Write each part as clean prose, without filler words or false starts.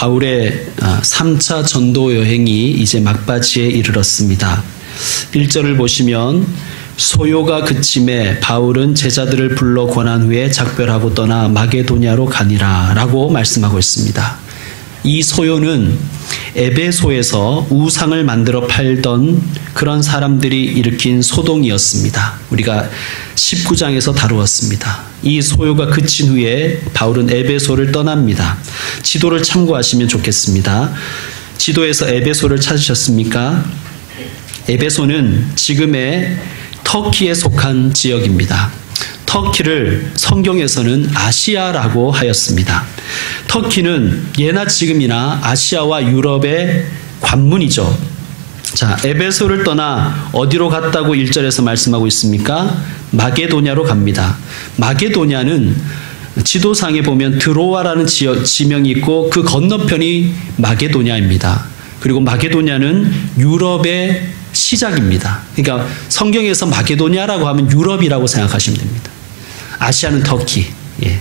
바울의 3차 전도 여행이 이제 막바지에 이르렀습니다. 1절을 보시면 소요가 그침에 바울은 제자들을 불러 권한 후에 작별하고 떠나 마게도냐로 가니라 라고 말씀하고 있습니다. 이 소요는 에베소에서 우상을 만들어 팔던 그런 사람들이 일으킨 소동이었습니다. 우리가 19장에서 다루었습니다. 이 소요가 그친 후에 바울은 에베소를 떠납니다. 지도를 참고하시면 좋겠습니다. 지도에서 에베소를 찾으셨습니까? 에베소는 지금의 터키에 속한 지역입니다. 터키를 성경에서는 아시아라고 하였습니다. 터키는 예나 지금이나 아시아와 유럽의 관문이죠. 자, 에베소를 떠나 어디로 갔다고 1절에서 말씀하고 있습니까? 마게도냐로 갑니다. 마게도냐는 지도상에 보면 드로아라는 지명이 있고 그 건너편이 마게도냐입니다. 그리고 마게도냐는 유럽의 시작입니다. 그러니까 성경에서 마게도냐라고 하면 유럽이라고 생각하시면 됩니다. 아시아는 터키. 예.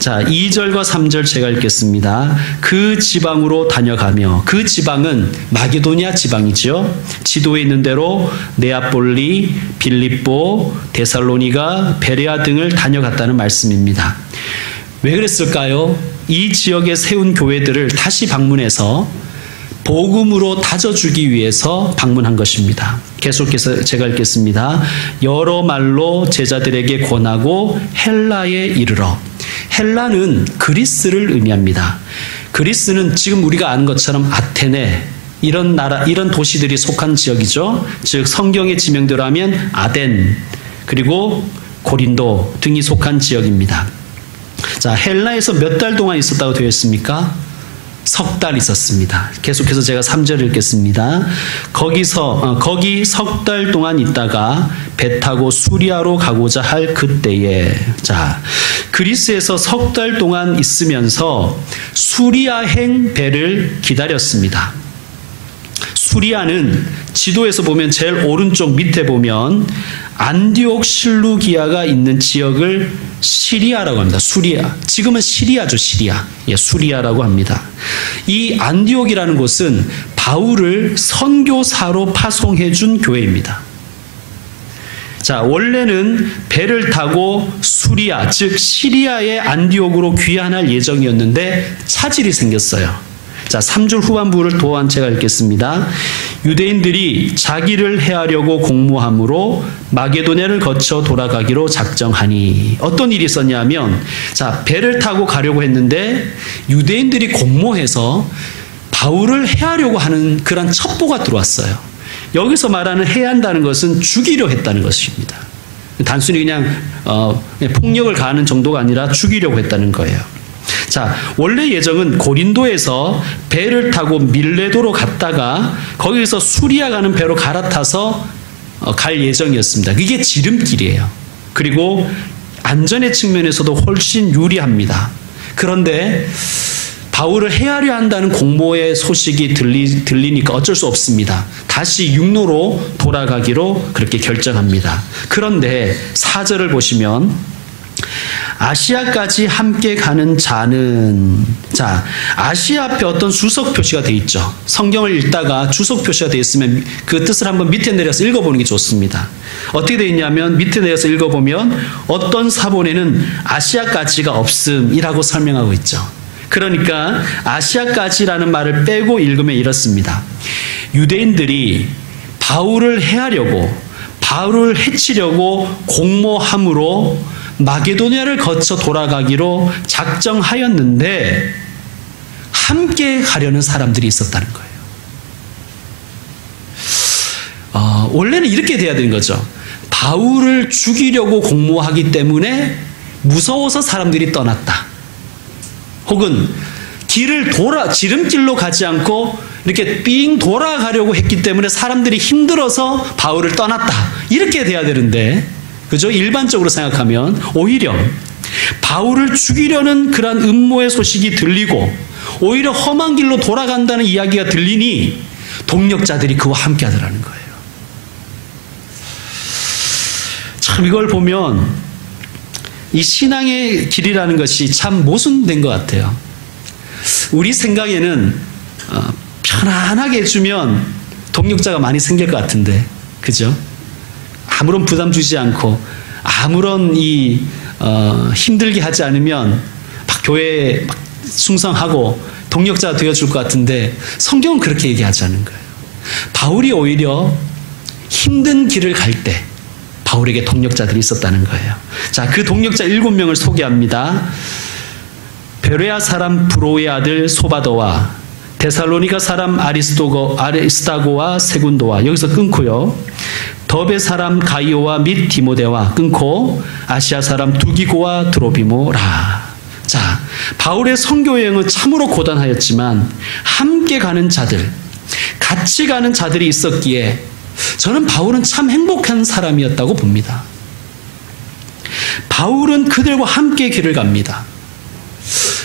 자, 2절과 3절 제가 읽겠습니다. 그 지방으로 다녀가며, 그 지방은 마게도냐 지방이죠. 지도에 있는 대로 네아폴리, 빌립보, 데살로니가, 베레아 등을 다녀갔다는 말씀입니다. 왜 그랬을까요? 이 지역에 세운 교회들을 다시 방문해서 복음으로 다져주기 위해서 방문한 것입니다. 계속해서 제가 읽겠습니다. 여러 말로 제자들에게 권하고 헬라에 이르러. 헬라는 그리스를 의미합니다. 그리스는 지금 우리가 아는 것처럼 아테네, 이런 나라, 이런 도시들이 속한 지역이죠. 즉 성경의 지명대로 하면 아덴, 그리고 고린도 등이 속한 지역입니다. 자, 헬라에서 몇 달 동안 있었다고 되어 있습니까? 석 달 있었습니다. 계속해서 제가 3절 읽겠습니다. 거기 석 달 동안 있다가 배 타고 수리아로 가고자 할 그때에, 자, 그리스에서 석 달 동안 있으면서 수리아행 배를 기다렸습니다. 수리아는 지도에서 보면 제일 오른쪽 밑에 보면 안디옥 실루기아가 있는 지역을 시리아라고 합니다. 수리아. 지금은 시리아죠, 시리아. 예, 수리아라고 합니다. 이 안디옥이라는 곳은 바울을 선교사로 파송해 준 교회입니다. 자, 원래는 배를 타고 수리아, 즉 시리아의 안디옥으로 귀환할 예정이었는데 차질이 생겼어요. 자, 3절 후반부를 또한 제가 읽겠습니다. 유대인들이 자기를 해하려고 공모함으로 마게도냐를 거쳐 돌아가기로 작정하니. 어떤 일이 있었냐면, 자, 배를 타고 가려고 했는데 유대인들이 공모해서 바울을 해하려고 하는 그런 첩보가 들어왔어요. 여기서 말하는 해한다는 것은 죽이려 했다는 것입니다. 단순히 그냥 폭력을 가하는 정도가 아니라 죽이려고 했다는 거예요. 자, 원래 예정은 고린도에서 배를 타고 밀레도로 갔다가 거기서 수리아 가는 배로 갈아타서 갈 예정이었습니다. 그게 지름길이에요. 그리고 안전의 측면에서도 훨씬 유리합니다. 그런데 바울을 해하려 한다는 공모의 소식이 들리니까 어쩔 수 없습니다. 다시 육로로 돌아가기로 그렇게 결정합니다. 그런데 4절을 보시면 아시아까지 함께 가는 자는, 자, 아시아 앞에 어떤 주석 표시가 되어 있죠. 성경을 읽다가 주석 표시가 되어 있으면 그 뜻을 한번 밑에 내려서 읽어보는 게 좋습니다. 어떻게 되어 있냐면 밑에 내려서 읽어보면 어떤 사본에는 아시아까지가 없음이라고 설명하고 있죠. 그러니까 아시아까지라는 말을 빼고 읽으면 이렇습니다. 유대인들이 바울을 해하려고, 바울을 해치려고 공모함으로 마게도냐를 거쳐 돌아가기로 작정하였는데 함께 가려는 사람들이 있었다는 거예요. 원래는 이렇게 돼야 되는 거죠. 바울을 죽이려고 공모하기 때문에 무서워서 사람들이 떠났다. 혹은 지름길로 가지 않고 이렇게 삥 돌아가려고 했기 때문에 사람들이 힘들어서 바울을 떠났다. 이렇게 돼야 되는데, 그죠? 일반적으로 생각하면 오히려 바울을 죽이려는 그런 음모의 소식이 들리고 오히려 험한 길로 돌아간다는 이야기가 들리니 동력자들이 그와 함께 하더라는 거예요. 참, 이걸 보면 이 신앙의 길이라는 것이 참 모순된 것 같아요. 우리 생각에는 편안하게 해주면 동력자가 많이 생길 것 같은데, 그죠? 아무런 부담 주지 않고 아무런 힘들게 하지 않으면 막 교회에 막 충성하고 동력자가 되어줄 것 같은데 성경은 그렇게 얘기하지 않은 거예요. 바울이 오히려 힘든 길을 갈 때 바울에게 동력자들이 있었다는 거예요. 자, 그 동력자 7명을 소개합니다. 베레아 사람 브로의 아들 소바더와 데살로니가 사람 아리스타고와 세군도와, 여기서 끊고요. 더베 사람 가이오와 및 디모데와 끊고 아시아 사람 두기고와 드로비모라. 자, 바울의 선교 여행은 참으로 고단하였지만 함께 가는 자들, 같이 가는 자들이 있었기에 저는 바울은 참 행복한 사람이었다고 봅니다. 바울은 그들과 함께 길을 갑니다.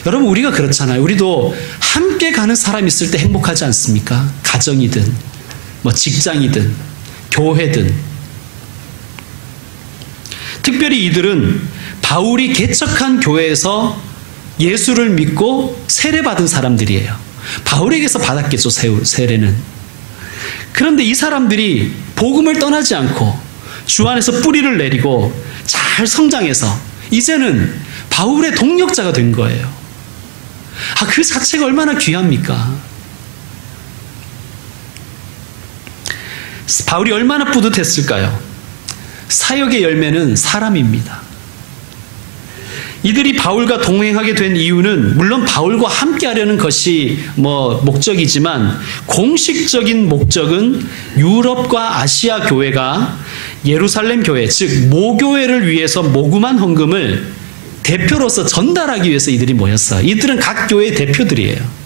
여러분, 우리가 그렇잖아요. 우리도 함께 가는 사람이 있을 때 행복하지 않습니까? 가정이든 뭐 직장이든 교회든. 특별히 이들은 바울이 개척한 교회에서 예수를 믿고 세례받은 사람들이에요. 바울에게서 받았겠죠, 세례는. 그런데 이 사람들이 복음을 떠나지 않고 주 안에서 뿌리를 내리고 잘 성장해서 이제는 바울의 동력자가 된 거예요. 그 자체가 얼마나 귀합니까? 바울이 얼마나 뿌듯했을까요? 사역의 열매는 사람입니다. 이들이 바울과 동행하게 된 이유는 물론 바울과 함께 하려는 것이 목적이지만 공식적인 목적은 유럽과 아시아 교회가 예루살렘 교회, 즉 모교회를 위해서 모금한 헌금을 대표로서 전달하기 위해서 이들이 모였어요. 이들은 각 교회의 대표들이에요.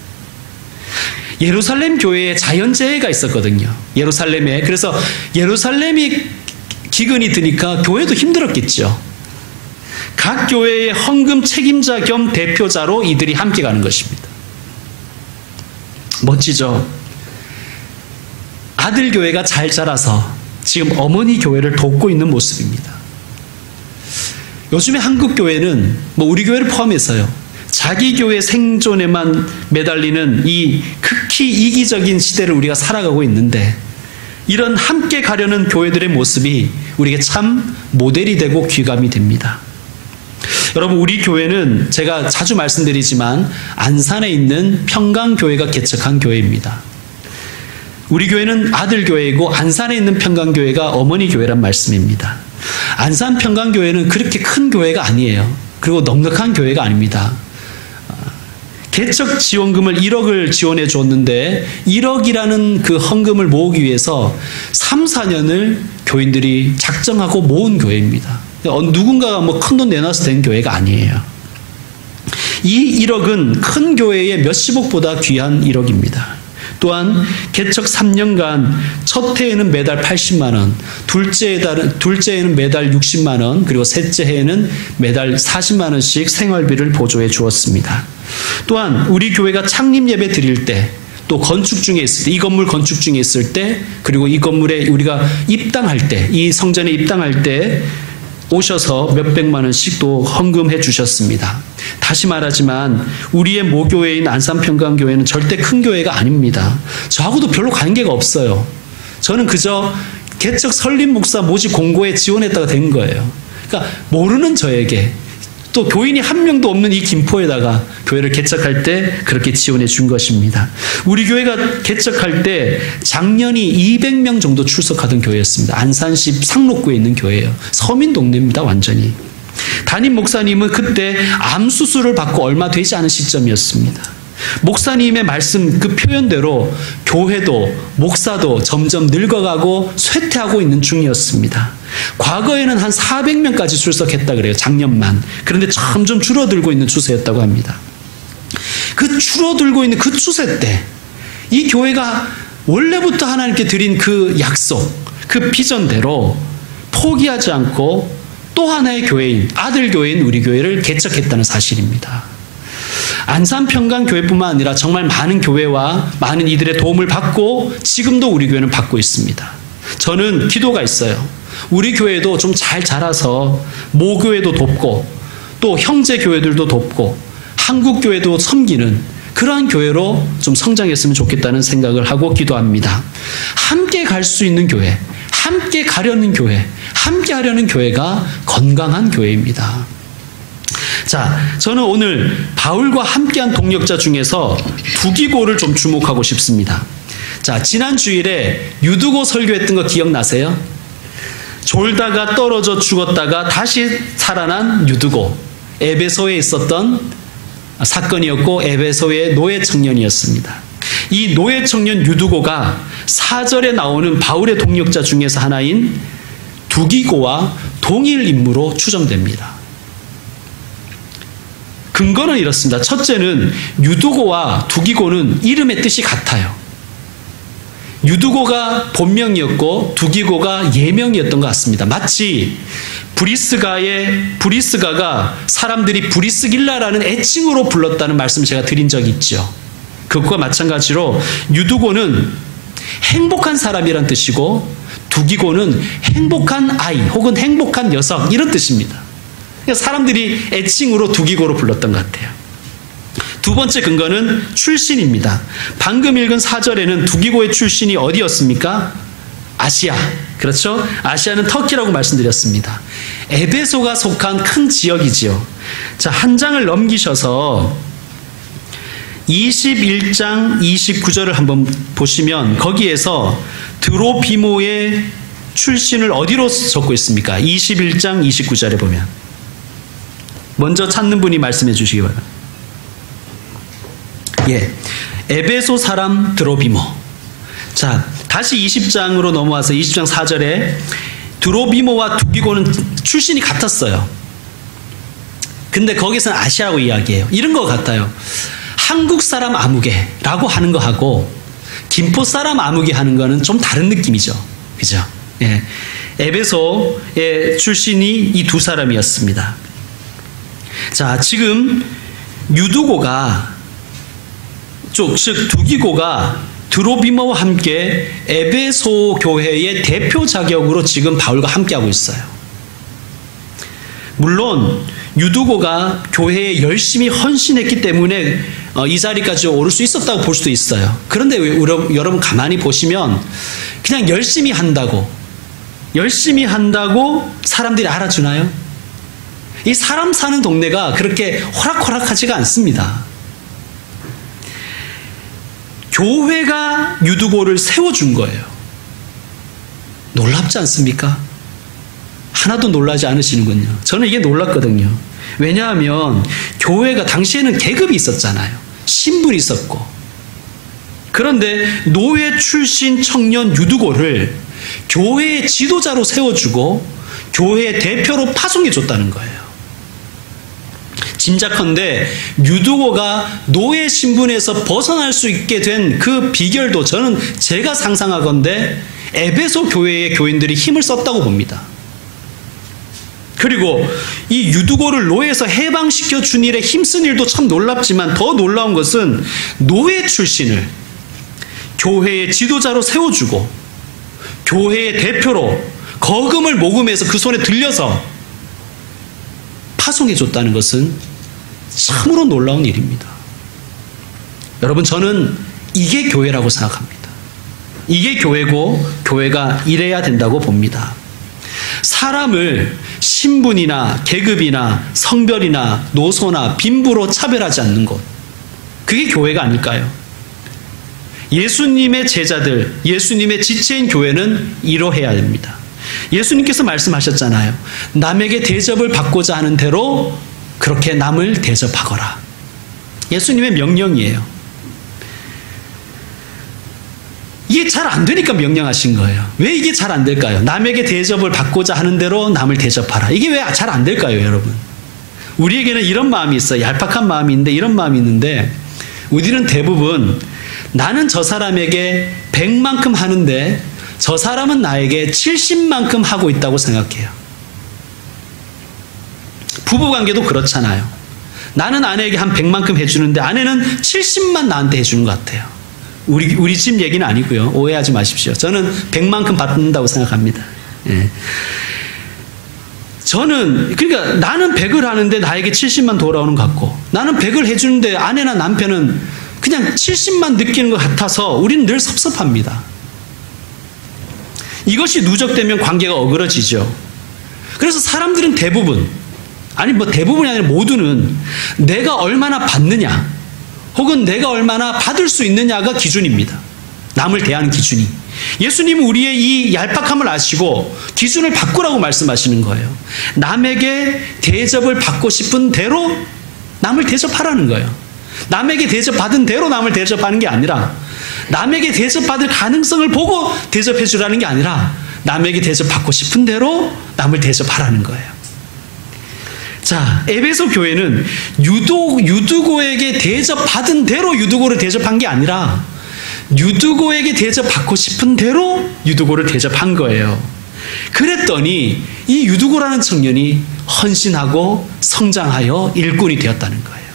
예루살렘 교회에 자연재해가 있었거든요. 예루살렘에. 그래서 예루살렘이 기근이 드니까 교회도 힘들었겠죠. 각 교회의 헌금 책임자 겸 대표자로 이들이 함께 가는 것입니다. 멋지죠? 아들 교회가 잘 자라서 지금 어머니 교회를 돕고 있는 모습입니다. 요즘에 한국 교회는 우리 교회를 포함해서요, 자기 교회 생존에만 매달리는 이 극히 이기적인 시대를 우리가 살아가고 있는데, 이런 함께 가려는 교회들의 모습이 우리에게 참 모델이 되고 귀감이 됩니다. 여러분, 우리 교회는 제가 자주 말씀드리지만 안산에 있는 평강교회가 개척한 교회입니다. 우리 교회는 아들 교회이고 안산에 있는 평강교회가 어머니 교회란 말씀입니다. 안산 평강교회는 그렇게 큰 교회가 아니에요. 그리고 넉넉한 교회가 아닙니다. 개척 지원금을 1억을 지원해 줬는데 1억이라는 그 헌금을 모으기 위해서 3, 4년을 교인들이 작정하고 모은 교회입니다. 누군가가 큰 돈 내놔서 된 교회가 아니에요. 이 1억은 큰 교회의 몇십억보다 귀한 1억입니다. 또한 개척 3년간 첫 해에는 매달 80만 원, 둘째에는 매달 60만 원, 그리고 셋째 해에는 매달 40만 원씩 생활비를 보조해 주었습니다. 또한 우리 교회가 창립 예배 드릴 때, 또 건축 중에 있을 때, 이 건물 건축 중에 있을 때, 그리고 이 건물에 우리가 입당할 때, 이 성전에 입당할 때 오셔서 몇백만 원씩 또 헌금해 주셨습니다. 다시 말하지만 우리의 모교회인 안산평강교회는 절대 큰 교회가 아닙니다. 저하고도 별로 관계가 없어요. 저는 그저 개척 설립 목사 모집 공고에 지원했다가 된 거예요. 그러니까 모르는 저에게, 또 교인이 한 명도 없는 이 김포에다가 교회를 개척할 때 그렇게 지원해 준 것입니다. 우리 교회가 개척할 때 작년이 200명 정도 출석하던 교회였습니다. 안산시 상록구에 있는 교회예요. 서민 동네입니다, 완전히. 담임 목사님은 그때 암 수술을 받고 얼마 되지 않은 시점이었습니다. 목사님의 말씀 그 표현대로 교회도 목사도 점점 늙어가고 쇠퇴하고 있는 중이었습니다. 과거에는 한 400명까지 출석했다 그래요, 작년만. 그런데 점점 줄어들고 있는 추세였다고 합니다. 그 줄어들고 있는 그 추세 때 이 교회가 원래부터 하나님께 드린 그 약속, 그 비전대로 포기하지 않고 또 하나의 교회인, 아들 교회인 우리 교회를 개척했다는 사실입니다. 안산평강교회뿐만 아니라 정말 많은 교회와 많은 이들의 도움을 받고 지금도 우리 교회는 받고 있습니다. 저는 기도가 있어요. 우리 교회도 좀 잘 자라서 모교회도 돕고 또 형제 교회들도 돕고 한국 교회도 섬기는 그러한 교회로 좀 성장했으면 좋겠다는 생각을 하고 기도합니다. 함께 갈 수 있는 교회, 함께 가려는 교회, 함께 하려는 교회가 건강한 교회입니다. 자, 저는 오늘 바울과 함께한 동역자 중에서 두기고를 좀 주목하고 싶습니다. 자, 지난 주일에 유두고 설교했던 거 기억나세요? 졸다가 떨어져 죽었다가 다시 살아난 유두고, 에베소에 있었던 사건이었고 에베소의 노예 청년이었습니다. 이 노예 청년 유두고가 4절에 나오는 바울의 동역자 중에서 하나인 두기고와 동일 인물로 추정됩니다. 근거는 이렇습니다. 첫째는 유두고와 두기고는 이름의 뜻이 같아요. 유두고가 본명이었고 두기고가 예명이었던 것 같습니다. 마치 브리스가가 사람들이 브리스길라라는 애칭으로 불렀다는 말씀을 제가 드린 적이 있죠. 그것과 마찬가지로 유두고는 행복한 사람이란 뜻이고 두기고는 행복한 아이 혹은 행복한 녀석 이런 뜻입니다. 사람들이 애칭으로 두기고로 불렀던 것 같아요. 두 번째 근거는 출신입니다. 방금 읽은 4절에는 두기고의 출신이 어디였습니까? 아시아. 그렇죠? 아시아는 터키라고 말씀드렸습니다. 에베소가 속한 큰 지역이지요. 자, 한 장을 넘기셔서 21장 29절을 한번 보시면 거기에서 드로비모의 출신을 어디로 적고 있습니까? 21장 29절에 보면. 먼저 찾는 분이 말씀해 주시기 바랍니다. 예, 에베소 사람 드로비모. 자, 다시 20장으로 넘어와서 20장 4절에 드로비모와 두기고는 출신이 같았어요. 근데 거기서는 아시아라고 이야기해요. 이런 것 같아요. 한국 사람 아무개라고 하는 거하고 김포 사람 아무개 하는 거는 좀 다른 느낌이죠. 그죠? 예. 에베소의 출신이 이 두 사람이었습니다. 자, 지금 유두고가 즉 두기고가 드로비모와 함께 에베소 교회의 대표 자격으로 지금 바울과 함께하고 있어요. 물론 유두고가 교회에 열심히 헌신했기 때문에 이 자리까지 오를 수 있었다고 볼 수도 있어요. 그런데 여러분 가만히 보시면 그냥 열심히 한다고 사람들이 알아주나요? 이 사람 사는 동네가 그렇게 호락호락하지가 않습니다. 교회가 유두고를 세워준 거예요. 놀랍지 않습니까? 하나도 놀라지 않으시는군요. 저는 이게 놀랐거든요. 왜냐하면 교회가 당시에는 계급이 있었잖아요. 신분이 있었고. 그런데 노예 출신 청년 유두고를 교회의 지도자로 세워주고 교회의 대표로 파송해줬다는 거예요. 짐작컨대 유두고가 노예 신분에서 벗어날 수 있게 된 그 비결도 저는 제가 상상하건대 에베소 교회의 교인들이 힘을 썼다고 봅니다. 그리고 이 유두고를 노예에서 해방시켜 준 일에 힘쓴 일도 참 놀랍지만 더 놀라운 것은 노예 출신을 교회의 지도자로 세워주고 교회의 대표로 거금을 모금해서 그 손에 들려서 파송해줬다는 것은 참으로 놀라운 일입니다. 여러분, 저는 이게 교회라고 생각합니다. 이게 교회고 교회가 이래야 된다고 봅니다. 사람을 신분이나 계급이나 성별이나 노소나 빈부로 차별하지 않는 것, 그게 교회가 아닐까요? 예수님의 제자들, 예수님의 지체인 교회는 이러해야 됩니다. 예수님께서 말씀하셨잖아요. 남에게 대접을 받고자 하는 대로 그렇게 남을 대접하거라. 예수님의 명령이에요. 이게 잘 안 되니까 명령하신 거예요. 왜 이게 잘 안 될까요? 남에게 대접을 받고자 하는 대로 남을 대접하라. 이게 왜 잘 안 될까요, 여러분? 우리에게는 이런 마음이 있어요. 얄팍한 마음이 있는데, 이런 마음이 있는데, 우리는 대부분 나는 저 사람에게 100만큼 하는데 저 사람은 나에게 70만큼 하고 있다고 생각해요. 부부관계도 그렇잖아요. 나는 아내에게 한 100만큼 해주는데 아내는 70만 나한테 해주는 것 같아요. 우리 집 얘기는 아니고요. 오해하지 마십시오. 저는 100만큼 받는다고 생각합니다. 예. 저는 그러니까 나는 100을 하는데 나에게 70만 돌아오는 것 같고, 나는 100을 해주는데 아내나 남편은 그냥 70만 느끼는 것 같아서 우리는 늘 섭섭합니다. 이것이 누적되면 관계가 어그러지죠. 그래서 사람들은 대부분, 아니 뭐 대부분이 아니라 모두는 내가 얼마나 받느냐 혹은 내가 얼마나 받을 수 있느냐가 기준입니다. 남을 대하는 기준이. 예수님은 우리의 이 얄팍함을 아시고 기준을 바꾸라고 말씀하시는 거예요. 남에게 대접을 받고 싶은 대로 남을 대접하라는 거예요. 남에게 대접받은 대로 남을 대접하는 게 아니라, 남에게 대접받을 가능성을 보고 대접해 주라는 게 아니라, 남에게 대접받고 싶은 대로 남을 대접하라는 거예요. 자, 에베소 교회는 유두고에게 대접받은 대로 유두고를 대접한 게 아니라 유두고에게 대접받고 싶은 대로 유두고를 대접한 거예요. 그랬더니 이 유두고라는 청년이 헌신하고 성장하여 일꾼이 되었다는 거예요.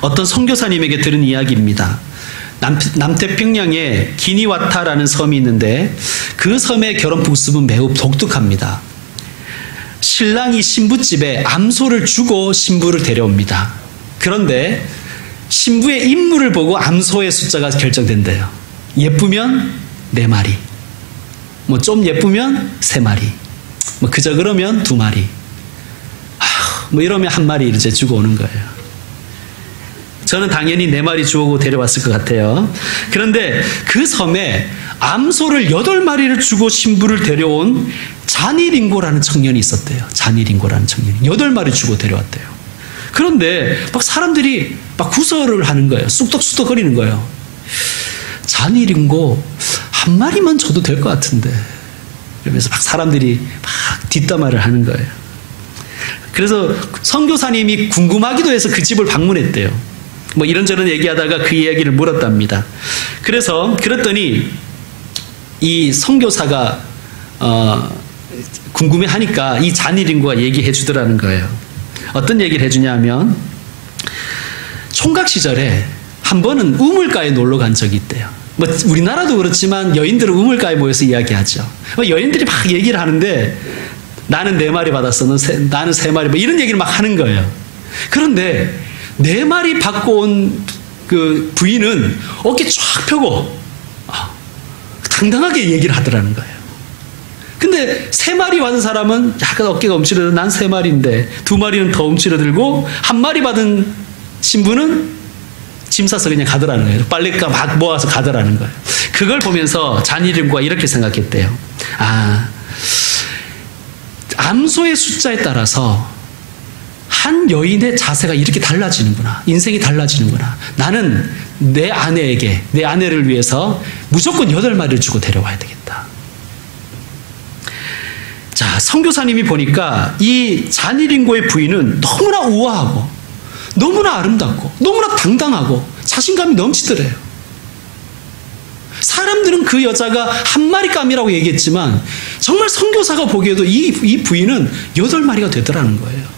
어떤 선교사님에게 들은 이야기입니다. 남태평양에 기니와타라는 섬이 있는데 그 섬의 결혼 풍습은 매우 독특합니다. 신랑이 신부집에 암소를 주고 신부를 데려옵니다. 그런데 신부의 인물을 보고 암소의 숫자가 결정된대요. 예쁘면 4마리, 뭐 좀 예쁘면 3마리, 뭐 그저 그러면 2마리, 뭐 이러면 1마리 이제 주고 오는 거예요. 저는 당연히 4마리 주고 데려왔을 것 같아요. 그런데 그 섬에 암소를 8마리를 주고 신부를 데려온 자니링고라는 청년이 있었대요. 자니링고라는 청년이 8마리 주고 데려왔대요. 그런데 막 사람들이 막 구설을 하는 거예요. 쑥덕쑥덕 거리는 거예요. 자니링고 1마리만 줘도 될 것 같은데, 그러면서 막 사람들이 막 뒷담화를 하는 거예요. 그래서 선교사님이 궁금하기도 해서 그 집을 방문했대요. 뭐 이런저런 얘기하다가 그 이야기를 물었답니다. 그랬더니 이 선교사가 궁금해하니까 이 자니링고가 얘기해 주더라는 거예요. 어떤 얘기를 해주냐 하면, 총각 시절에 한 번은 우물가에 놀러 간 적이 있대요. 뭐 우리나라도 그렇지만 여인들은 우물가에 모여서 이야기하죠. 여인들이 막 얘기를 하는데 나는 4마리 받았어, 나는 3마리, 뭐 이런 얘기를 막 하는 거예요. 그런데 4마리 받고 온 그 부인은 어깨 쫙 펴고 당당하게 얘기를 하더라는 거예요. 근데 3마리 받은 사람은 약간 어깨가 움츠러들어, 난 3마리인데 2마리는 더 움츠러들고 1마리 받은 신부는 짐 싸서 그냥 가더라는 거예요. 빨래가 막 모아서 가더라는 거예요. 그걸 보면서 자니링고가 이렇게 생각했대요. 암소의 숫자에 따라서 한 여인의 자세가 이렇게 달라지는구나. 인생이 달라지는구나. 나는 내 아내를 위해서 무조건 8마리를 주고 데려와야 되겠다. 자, 선교사님이 보니까 이 자니링고의 부인은 너무나 우아하고 너무나 아름답고 너무나 당당하고 자신감이 넘치더래요. 사람들은 그 여자가 1마리감이라고 얘기했지만 정말 선교사가 보기에도 이 부인은 8마리가 되더라는 거예요.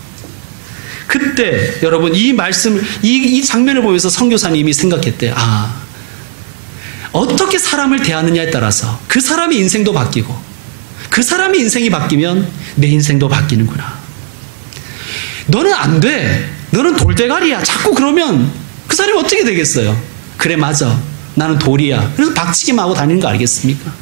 그때 여러분 이 장면을 보면서 선교사님이 생각했대요. 어떻게 사람을 대하느냐에 따라서 그 사람의 인생도 바뀌고 그 사람의 인생이 바뀌면 내 인생도 바뀌는구나. 너는 안 돼. 너는 돌대가리야. 자꾸 그러면 그 사람이 어떻게 되겠어요? 그래, 맞아. 나는 돌이야. 그래서 박치기만 하고 다니는 거 알겠습니까?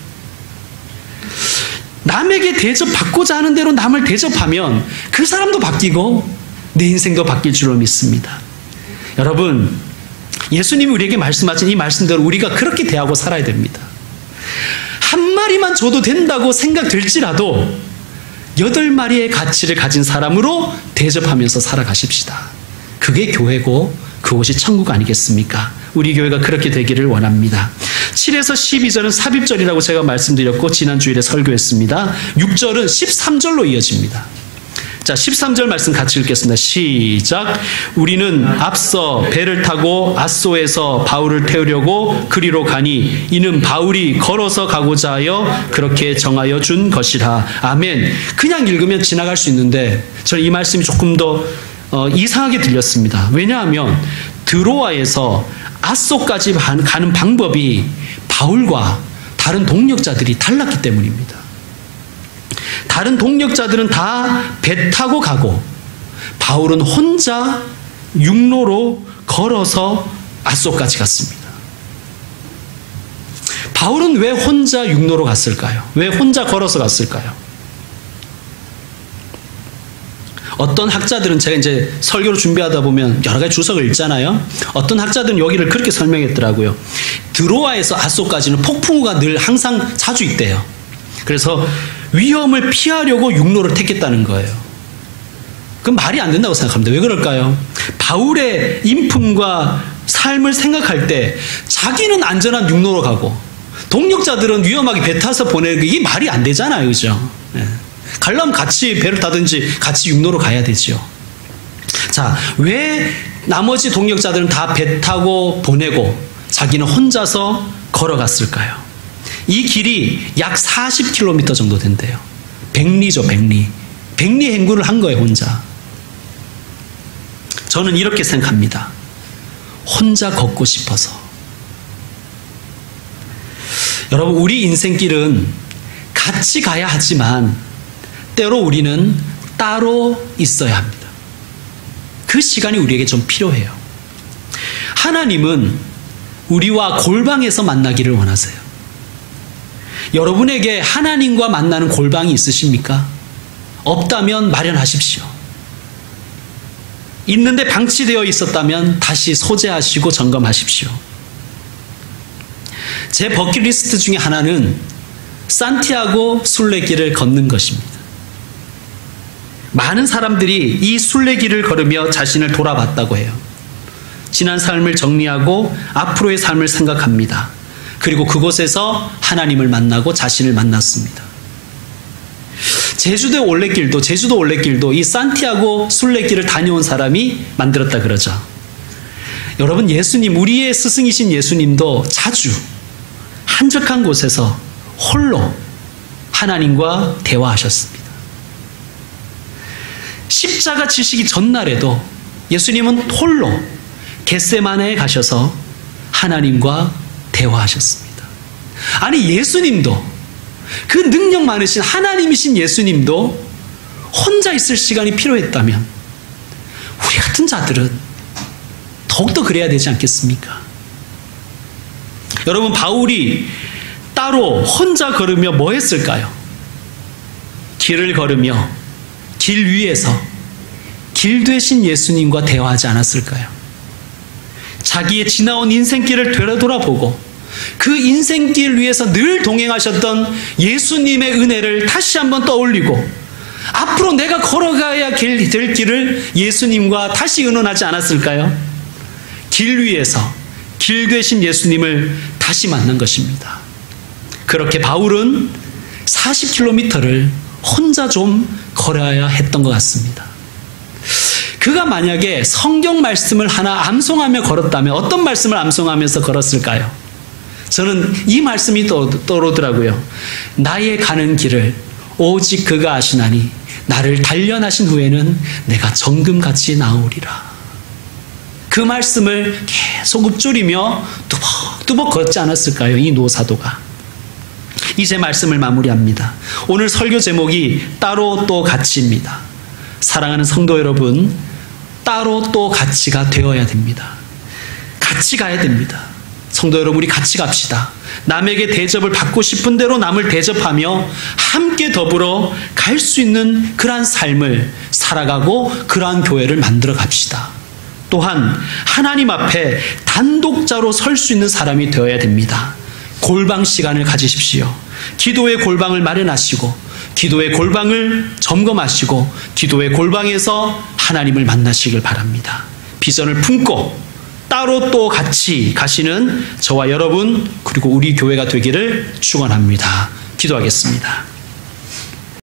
남에게 대접받고자 하는 대로 남을 대접하면 그 사람도 바뀌고 내 인생도 바뀔 줄로 믿습니다. 여러분, 예수님이 우리에게 말씀하신 이 말씀대로 우리가 그렇게 대하고 살아야 됩니다. 1마리만 줘도 된다고 생각될지라도 8마리의 가치를 가진 사람으로 대접하면서 살아가십시다. 그게 교회고 그것이 천국 아니겠습니까? 우리 교회가 그렇게 되기를 원합니다. 7에서 12절은 삽입절이라고 제가 말씀드렸고 지난 주일에 설교했습니다. 6절은 13절로 이어집니다. 자, 13절 말씀 같이 읽겠습니다. 시작. 우리는 앞서 배를 타고 앗소에서 바울을 태우려고 그리로 가니 이는 바울이 걸어서 가고자 하여 그렇게 정하여 준 것이라. 아멘. 그냥 읽으면 지나갈 수 있는데 저는 이 말씀이 조금 더 이상하게 들렸습니다. 왜냐하면 드로아에서 앗소까지 가는 방법이 바울과 다른 동력자들이 달랐기 때문입니다. 다른 동력자들은 다 배 타고 가고 바울은 혼자 육로로 걸어서 앗소까지 갔습니다. 바울은 왜 혼자 육로로 갔을까요? 왜 혼자 걸어서 갔을까요? 어떤 학자들은, 제가 이제 설교를 준비하다 보면 여러 가지 주석을 읽잖아요. 어떤 학자들은 여기를 그렇게 설명했더라고요. 드로아에서 앗소까지는 폭풍우가 늘 항상 자주 있대요. 그래서 위험을 피하려고 육로를 택했다는 거예요. 그건 말이 안 된다고 생각합니다. 왜 그럴까요? 바울의 인품과 삶을 생각할 때 자기는 안전한 육로로 가고 동력자들은 위험하게 배 타서 보내는 게, 이게 말이 안 되잖아요. 그죠? 네. 가려면 같이 배를 타든지 같이 육로로 가야 되죠. 자, 왜 나머지 동력자들은 다 배 타고 보내고 자기는 혼자서 걸어갔을까요? 이 길이 약 40km 정도 된대요. 백리죠, 백리. 백리 행군을 한 거예요, 혼자. 저는 이렇게 생각합니다. 혼자 걷고 싶어서. 여러분, 우리 인생길은 같이 가야 하지만 때로 우리는 따로 있어야 합니다. 그 시간이 우리에게 좀 필요해요. 하나님은 우리와 골방에서 만나기를 원하세요. 여러분에게 하나님과 만나는 골방이 있으십니까? 없다면 마련하십시오. 있는데 방치되어 있었다면 다시 소재하시고 점검하십시오. 제 버킷리스트 중에 하나는 산티아고 순례길을 걷는 것입니다. 많은 사람들이 이 순례길을 걸으며 자신을 돌아봤다고 해요. 지난 삶을 정리하고 앞으로의 삶을 생각합니다. 그리고 그곳에서 하나님을 만나고 자신을 만났습니다. 제주도 올레길도 이 산티아고 순례길을 다녀온 사람이 만들었다 그러죠. 여러분, 예수님, 우리의 스승이신 예수님도 자주 한적한 곳에서 홀로 하나님과 대화하셨습니다. 십자가 지시기 전날에도 예수님은 홀로 겟세마네에 가셔서 하나님과 대화하셨습니다. 아니, 예수님도, 그 능력 많으신 하나님이신 예수님도 혼자 있을 시간이 필요했다면 우리 같은 자들은 더욱더 그래야 되지 않겠습니까? 여러분, 바울이 따로 혼자 걸으며 뭐 했을까요? 길을 걸으며 길 위에서 길 되신 예수님과 대화하지 않았을까요? 자기의 지나온 인생길을 되돌아보고 그 인생길 위에서 늘 동행하셨던 예수님의 은혜를 다시 한번 떠올리고 앞으로 내가 걸어가야 될 길을 예수님과 다시 의논하지 않았을까요? 길 위에서 길 되신 예수님을 다시 만난 것입니다. 그렇게 바울은 40km를 혼자 좀 걸어야 했던 것 같습니다. 그가 만약에 성경 말씀을 하나 암송하며 걸었다면 어떤 말씀을 암송하면서 걸었을까요? 저는 이 말씀이 떠오르더라고요. 나의 가는 길을 오직 그가 아시나니 나를 단련하신 후에는 내가 정금같이 나오리라. 그 말씀을 계속 읊조리며 뚜벅뚜벅 걷지 않았을까요? 이 노사도가. 이제 말씀을 마무리합니다. 오늘 설교 제목이 따로 또 같이입니다. 사랑하는 성도 여러분, 따로 또 같이가 되어야 됩니다. 같이 가야 됩니다. 성도 여러분, 우리 같이 갑시다. 남에게 대접을 받고 싶은 대로 남을 대접하며 함께 더불어 갈 수 있는 그러한 삶을 살아가고 그러한 교회를 만들어 갑시다. 또한 하나님 앞에 단독자로 설 수 있는 사람이 되어야 됩니다. 골방 시간을 가지십시오. 기도의 골방을 마련하시고 기도의 골방을 점검하시고 기도의 골방에서 하나님을 만나시길 바랍니다. 비전을 품고 따로 또 같이 가시는 저와 여러분 그리고 우리 교회가 되기를 축원합니다. 기도하겠습니다.